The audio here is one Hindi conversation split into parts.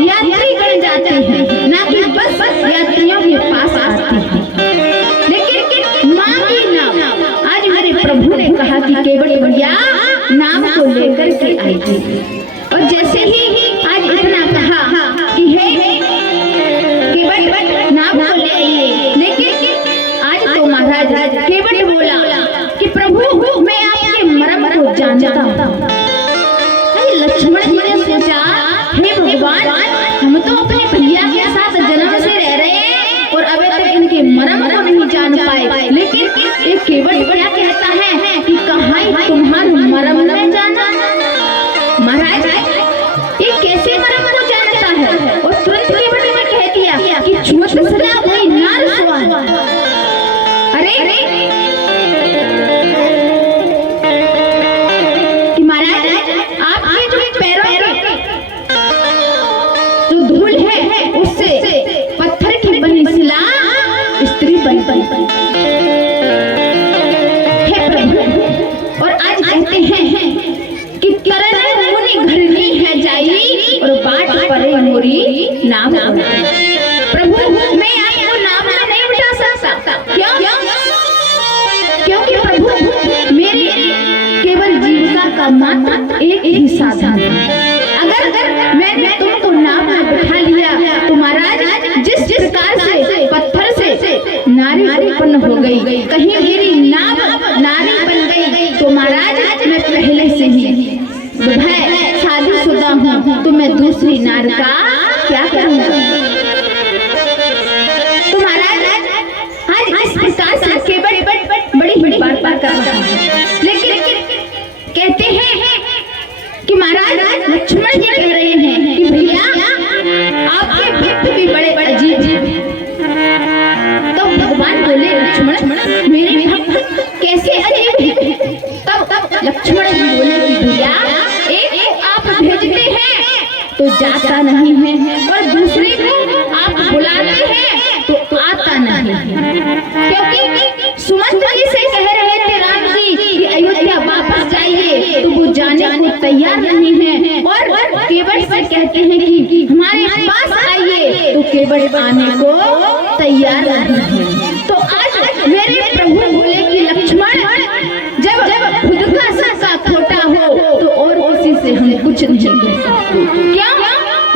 यात्रीगण जाते हैं, ना कि बस यात्रियों के पास आते हैं। लेकिन माँ की नाव आज मेरे प्रभु ने कहा कि केवट भैया नाव को लेकर के आइए। और जैसे ही आज इतना कहा कि हे केवट नाव को ले आइए, लेकिन आज तो महाराज केवट बोला कि प्रभु मैं आपके मर्म को जानता हूँ। लक्ष्मण जी ने सोचा हे भगवान, हम तो अपने भैया के साथ जन्म से रह रहे हैं और अभी तक इनके मर्म को नहीं जान पाए, लेकिन एक केवट क्या कहता है कि कहाँ तुम्हारा मर्म न जाना। महाराज ये कैसे मर्म को जानता है? और तुरंत केवट ने कह दिया कि छूत सदा वही नार सवाल। अरे कि महाराज आपके जो पैरों के जो धूल है उससे पत्थर की बनी शिला स्त्री बन हे प्रभु। और आज कहते हैं कि करण मुनि घरनी है जाई और बाट परे मोरी नाम। प्रभु मैं आपको नाम नहीं उठा सकता। क्यों? क्योंकि प्रभु मेरी केवल जीविका का मात्र एक ही साधन है। अगर मैंने तुमको नाव में बिठा लिया तो महाराज जिस प्रकार से पत्थर से नारी उत्पन्न हो गई, कहीं मेरी नाव नारी बन गई तो महाराज मैं पहले से ही शादीशुदा हूँ, तो मैं दूसरी नार का क्या करूँगा? तो महाराज आज इस प्रकार से केवट बड़ी बात कर रहा है। लेकिन कहते हैं कि महाराज लक्ष्मण जी कह रहे हैं कि भैया आपके भक्त भी बड़े अजीब हैं। तो भगवान बोले लक्ष्मण मेरे भक्त कैसे अजीब हैं? तब लक्ष्मण जी बोले कि भैया एक को आप भेजते हैं तो जाता नहीं है और दूसरे को आप बुलाते हैं तो आता नहीं है। क्योंकि सुमंत जी से कह रहे थे राम जी कि अयोध्या वापस जाइए, तो वो जाने को तैयार नहीं है। और केवट से कहते हैं कि हमारे पास आइए, तो केवट आने को तैयार नहीं है। तो आज मेरे प्रभु बोले कि लक्ष्मण जब खुद का ससा खोटा हो तो और किसी से हम कुछ नहीं कह सकते। क्यों?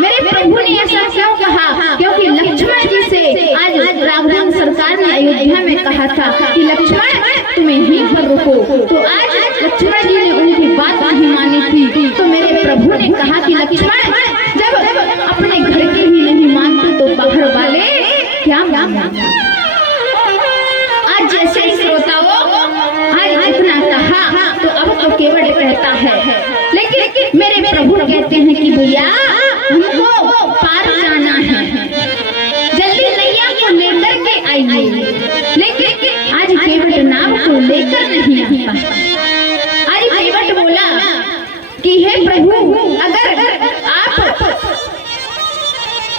मेरे प्रभु ने ऐसा क्यों कहा? क्योंकि लक्ष्मण जी से आज राघवन सरकार ने अयोध्या में कहा था कि लक्ष्मण तुम यहीं पर रुको, तो आज लक्ष्मण जी ने उनकी बात नहीं मानी थी। तो मेरे प्रभु ने कहा कि लक्ष्मण जब अपने घर के ही नहीं मानते तो बाहर वाले क्या मानते? आज जैसे श्रोताओं आज इतना कहा तो अब तो केवट कहता है, लेकिन मेरे प्रभु कहते हैं कि भैया हमको पार जाना है, जल्दी नैया को लेकर के आइए। लेकिन आज केवट नाव को लेकर नहीं आता। आज केवट बोला कि हे प्रभु अगर आप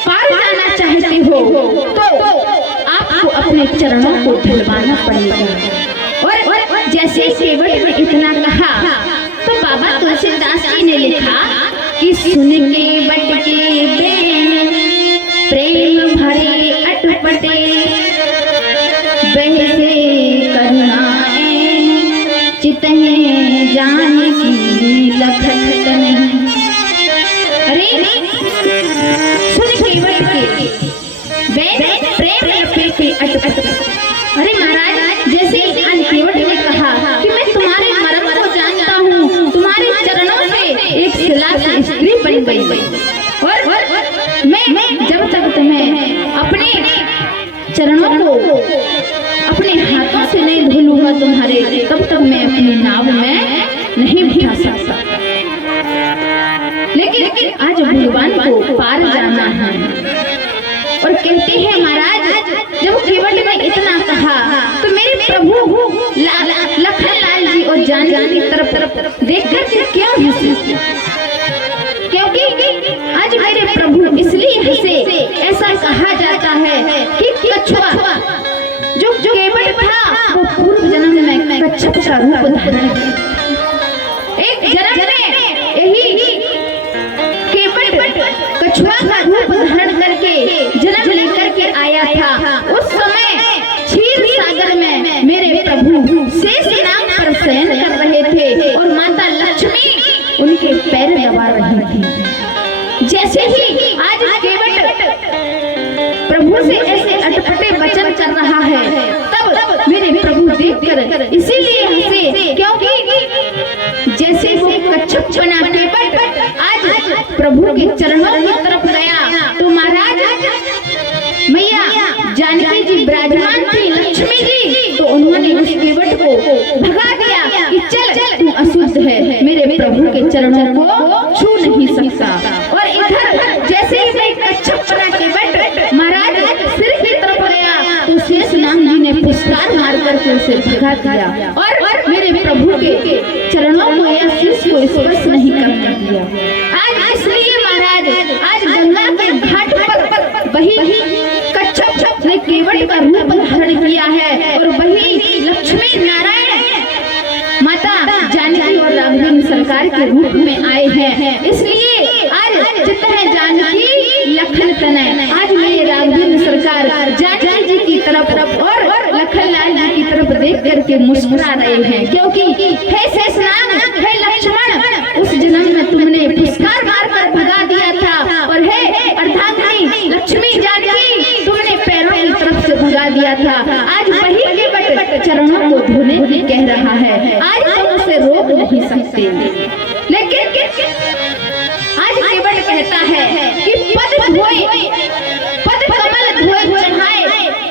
पार जाना चाहते हो तो आपको अपने चरणों को धुलवाना पड़ेगा। और जैसे केवट ने इतना कहा तो बाबा तुलसीदास जी ने लिखा कि सुन के बट के बेन प्रेम भरे अटपटे बहसे करुणाए चितने जान की लखत नहीं। अरे सुन केवट के बेन प्रेम पेटे अटपटे। अरे महाराज जैसे आज केवट ने कहा कि मैं तुम्हारे मर्म को जानता हूँ, तुम्हारे चरणों से एक शिला से स्त्री बन गई और मैं जब तक तुम्हें अपने चरणों को अपने हाथों से नहीं धुलूंगा तुम्हारे, तब तक मैं अपनी नाव में नहीं बिठा सकता। लेकिन आज भगवान को पार जाना है। और कहते हैं महाराज जब केवट ने इतना कहा तो मेरे प्रभु लखन लाल जी और जान की तरफ देख कर क्यों हंसे? क्योंकि आज मेरे प्रभु इसलिए हंसे, ऐसा कहा जाता है कि कछुआ जो केवट था वो पूर्व जन्म में कच्छप का रूप धारण किया। एक जन्म में यही केवट कछुआ का मुंह से ऐसे अटपटे वचन कर रहा है, तब मेरे प्रभु देखकर इसीलिए हंसे, क्योंकि जैसे वो कच्छप बना केवट आज प्रभु के चरणों की तरफ गया तो महाराज मैया जानकी जी विराजमान थी, लक्ष्मी जी, तो उन्होंने उस केवट को भगा दिया कि चल तू अशुद्ध है, मेरे प्रभु के चरणों को छू नहीं सकता। और इधर जैसे ही मैं कच्छप बना केवट महाराज सिर की तरफ गया तो शेषनाग जी ने पुष्कार मार करके उसे भगा दिया और मेरे प्रभु के चरणों को या शीश को स्पर्श नहीं करने दिया। आज इसलिए महाराज आज गंगा के घाट पर वही कच्छप ने केवट का रूप धारण किया है और वही लक्ष्मी नारायण माता जानकी और राघवेंद्र सरकार के रूप में आए हैं। इसलिए आज चित्त है जानकी लखन तनय, आज मेरे राघवेंद्र सरकार जानकी जी की तरफ और लखनलाल जी की तरफ देख करके मुस्कुरा रहे हैं, क्योंकि हे शेषनाग, हे लक्ष्मण, उस जन्म में तुमने पुष्कार मारकर भगा दिया था और हे अर्धांगिनी लक्ष्मी जानकी तुमने पैरों की तरफ से भगा दिया था। आज वही केवट चरणों को धोने की कह रहा है, आज तुम उसे रोक नहीं सकते। लेकिन आज केवट कहता है कि पद धोए, पद कमल धोए चढ़ाए,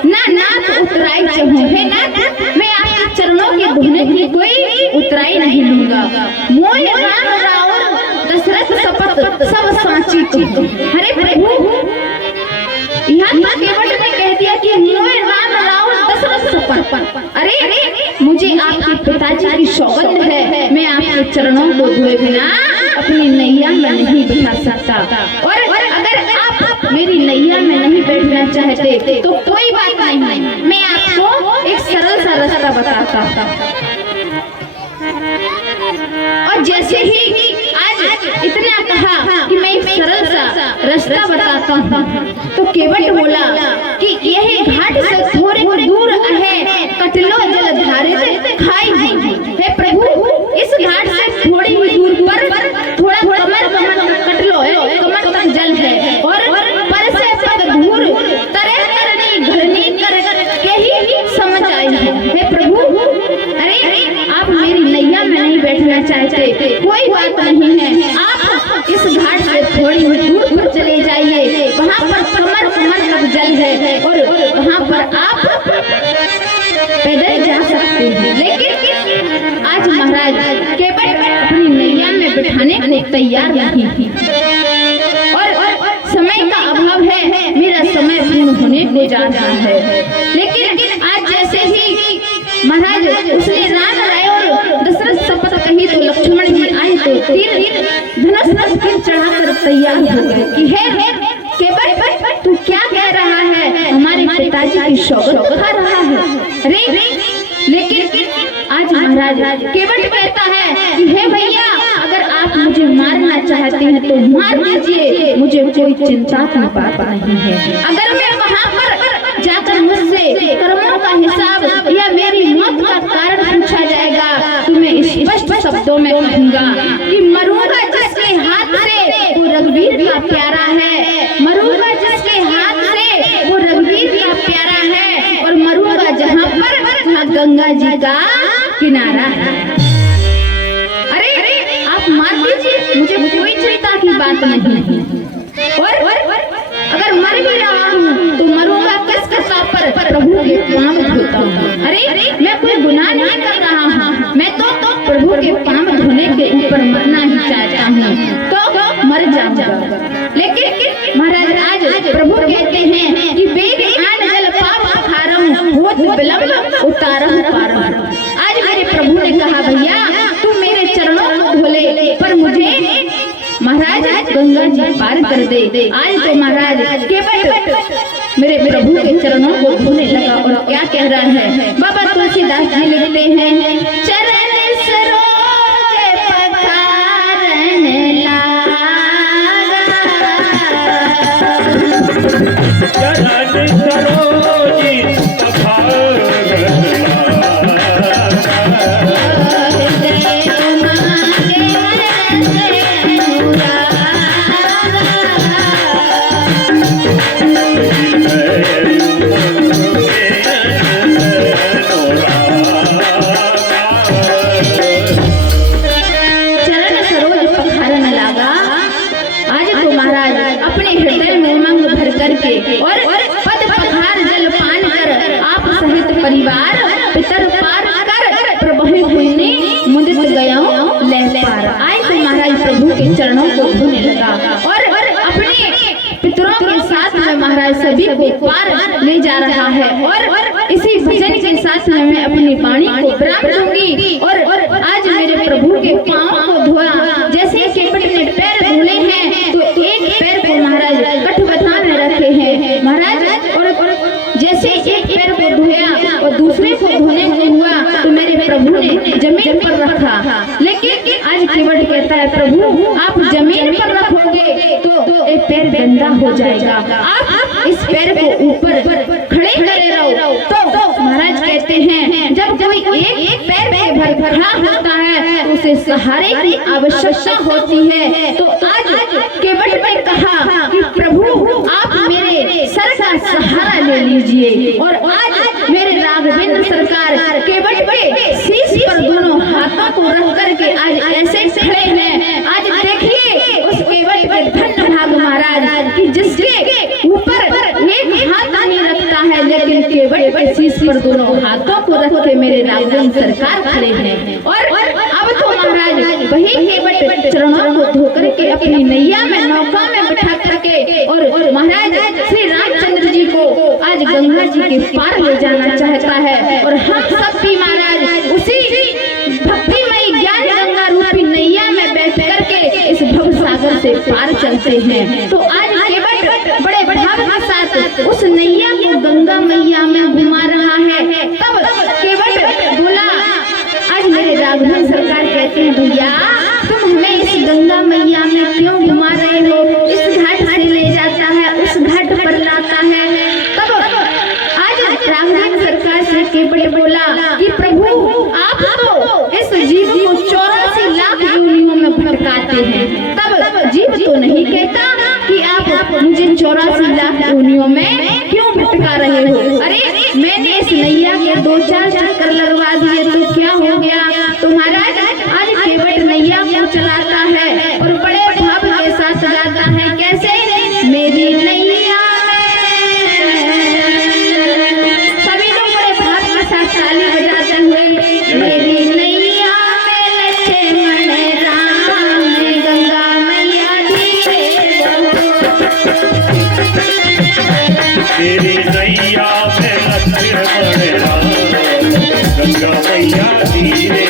ना नाक उतराई चढ़ो, हे नाथ मैं आपके चरणों के धोने की कोई उतराई नहीं लूंगा। मोय राम रावण दशरथ शपथ सब सांची तुम। अरे प्रभु यहाँ केवट ने कह दिया कि मोय राम रावण दशरथ शपथ, अरे मुझे आपके पिताजी की सौगंध है, मैं आपके चरणों को धोए बिना अपनी नैया में नहीं बिठा सकता। और अगर आप मेरी नैया में नहीं बैठना चाहते तो कोई बात नहीं, मैं आपको एक सरल सा रास्ता बताता हूँ। और जैसे ही आज इतना कहा कि मैं एक सरल सा रास्ता बताता हूँ तो केवट बोला कि यह घाट से थोड़े दूर है, कटलो जल धारित खाई। हे प्रभु इस घाट से थोड़ी ही दूर पर थोड़ा कमर कटलो है, कमर तक जल है और पर से पग दूर तरह करनी घरनी कर के ही समझ आई है। हे प्रभु अरे आप मेरी नैया में नहीं बैठना चाहते, कोई बात नहीं है, आप इस घाट से थोड़ी दूर पर चले जाइए, वहाँ पर कमर तक जल है और वहाँ पर आप पैदल जा सकते हैं। लेकिन आज महाराज केवट अपनी नैया में बिठाने को तैयार नहीं थी और समय का अभाव है, मेरा समय पूर्ण होने को जा रहा है। लेकिन आज जैसे ही महाराज उसने राम राय और दशरथ शपथ कही तो लक्ष्मण जी आए तो तीर धनुष पर चढ़ाकर तैयार हो गए कि हे केवट तू क्या कह रहा है, हमारे पिताजी की सौगंध खा रहा है। लेकिन आज महाराज केवट कहता है कि हे भैया अगर आप मुझे मारना चाहते हैं तो मार दीजिए, मुझे कोई चिंता की बात नहीं है। अगर मैं वहाँ पर जाकर मुझसे कर्मों का हिसाब या मेरी मौत का कारण पूछा जाएगा तो मैं स्पष्ट शब्दों में कहूँगा कि मरूंगा जिसके हाथ से वो रघुवीर का प्यारा है, मरूंगा जिसके हाथ से वो रघुवीर का प्यारा है और मरूंगा जहाँ पर गंगा जी का किनारा है। अरे आप मार दीजिए, मुझे कोई चिंता की बात नहीं। और अगर मर भी रहा हूँ तो मरूंगा किस कसा पर प्रभु के पांव धोता हूँ। अरे मैं कोई गुनाह नहीं कर रहा हूँ, मैं तो प्रभु के पांव धोने के ऊपर मरना ही चाहता हूँ तो मर जाऊंगा। लेकिन महाराज आज प्रभु कहते हैं कि वेद आन जल पाप खारम होत विलंब उतारम पारम। आज मेरे प्रभु ने कहा भैया तू मेरे चरणों को धोले पर मुझे महाराज गंगा जी पार कर दे। आज तो महाराज केवट मेरे प्रभु के चरणों को धोने लगा और क्या कह रहा है, बाबा तुलसीदास जी लिखते हैं चरण सरोज पधारन लागा, चरण सरोज पधारन लागा। करके और पद पखार जल पान कर आप सहित परिवार पितर पार कर प्रभु पुण्य मुदित गया लह पार। आए तो महाराज प्रभु के चरणों को धोने लगा और अपने पितरों के साथ में महाराज सभी को पार ले जा रहा है। और इसी भजन के साथ में मैं अपनी वाणी को विराम दूंगी। और आज मेरे प्रभु के पांव को धोया, जैसे केवट ने पैर धुले हैं तो एक पैर को महाराज कठबथा में रखे हैं महाराज, और जैसे एक पैर को धोया और दूसरे को धोने को हुआ तो मेरे प्रभु ने जमीन पर रखा। लेकिन आज केवट कहता है प्रभु आप जमीन पर रखोगे तो एक पैर गंदा हो जाएगा, आप इस पैर को ऊपर खड़े खड़े रहो। तो महाराज कहते हैं जब कोई एक पैर पे भरभरा होता है तो उसे सहारे की आवश्यकता होती है। तो आज केवट ने कहा कि प्रभु आप मेरे सर का सहारा ले लीजिए। और आज मेरे राघवेंद्र सरकार केवट के शीश पर दोनों हाथों को रख करके आज ऐसे खड़े हैं। आज देखिए उस केवट के धन्य भाग महाराज कि जिसके ऊपर एक हाथ नहीं रखता है, लेकिन केवट के शीश पर दोनों हाथों को रख के मेरे राघवेंद्र सरकार खड़े हैं। और अब तो महाराज वही केवट चरणों को धोकर के अपनी नैया में नौका में बिठा करके और महाराज श्री रामचंद्र जी को आज गंगा जी के पार ले जाना चाहता है। और हम सब भी महाराज उसी भक्तिमयी ज्ञान गंगा रूपी नैया में बैठ करके इस भव सागर से पार चलते हैं। तो आज केवट बड़े भाव के साथ उस नैया को गंगा मैया में घुमा रहा है। तब केवट बोला, आज मेरे राघवेंद्र सरकार कहते हैं भैया तुम हमें इस गंगा मैया में क्यों घुमा रहे हो, इस घाट से ले जाता है उस घाट पर लाता है। तब आज राघवेंद्र सरकार से केवट बोला कि प्रभु आप तो इस जीव को 84 लाख योनियों में भटकाते हैं। तब जीव तो नहीं कहता कि आप मुझे 84 लाख योनियों में क्यों भटका रहे हो। अरे मैंने इस नैया के 2-4 चक्कर लगवा दिए तो क्या हो गया। तो महाराज आज केवट नैया को चलाता है और बड़े भाव के साथ गाता है, कैसे मेरी नैया सभी लोग बड़े भाव के साथ ताली बजाते हुए मेरी नैया में लक्ष्मण राम गंगा मैया धीरे तेरी नैया में लक्ष्मण राम गंगा मैया धीरे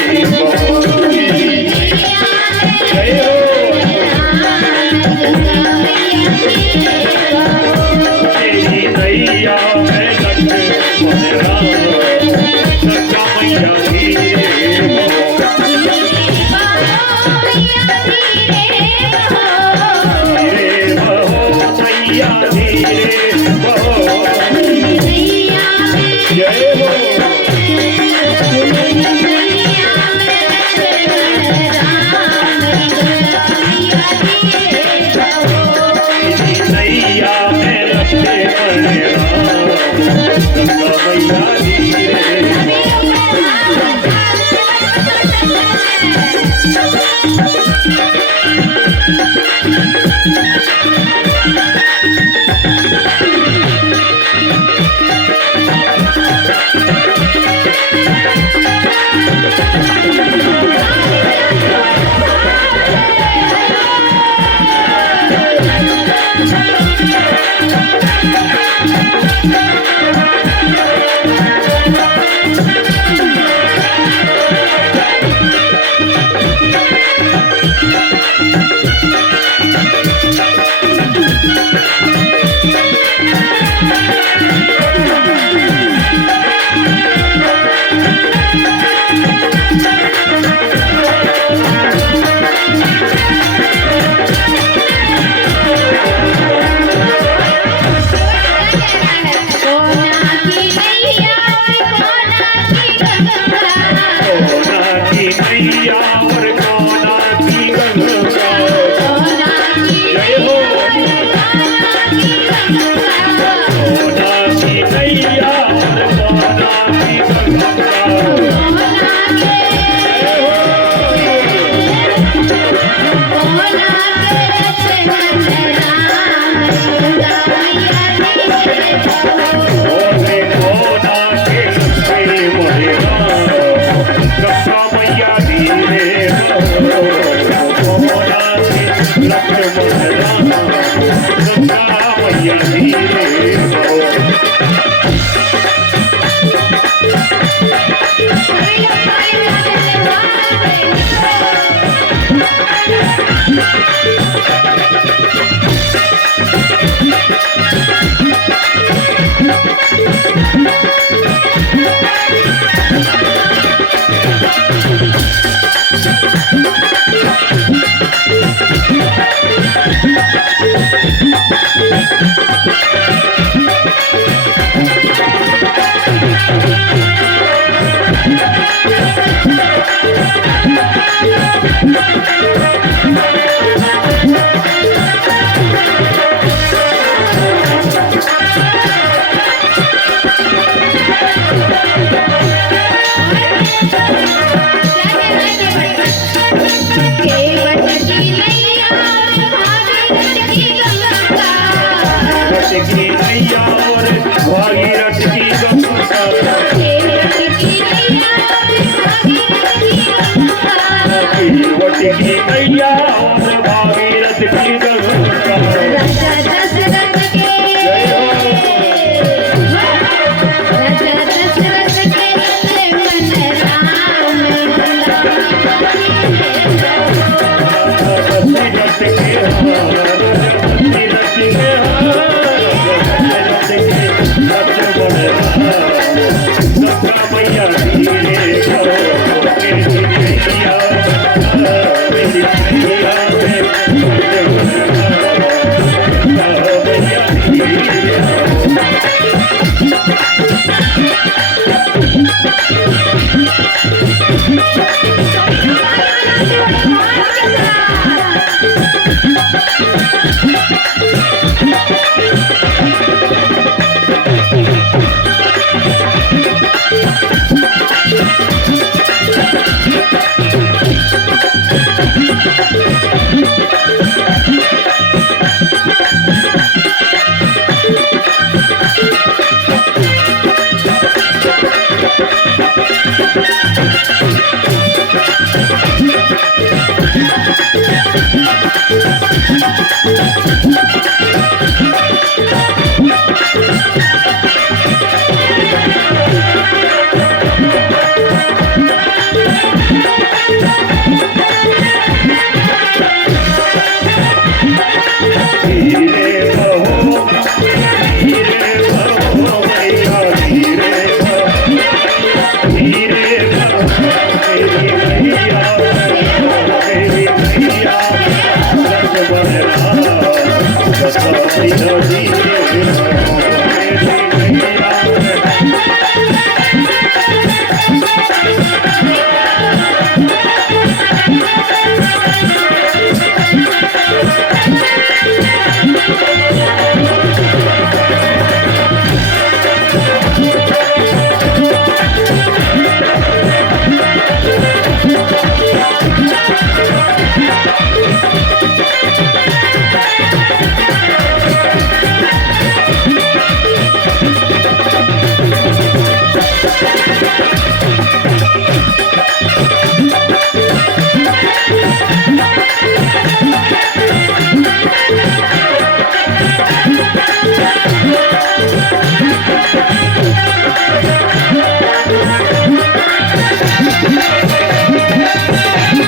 जय हो। तेरी नैया में लक्ष्मण राम गंगा मैया धीरे मैया धीरे बहो जय हो। नैया में लक्ष्मण राम गंगा मैया धीरे की नैया और भागीरथ की गंगा केवट की नैया और भागीरथ की गंगा राजा दशरथ के राजा दशरथ के मन राम दशरथ के गंगा मैया धीरे धीरे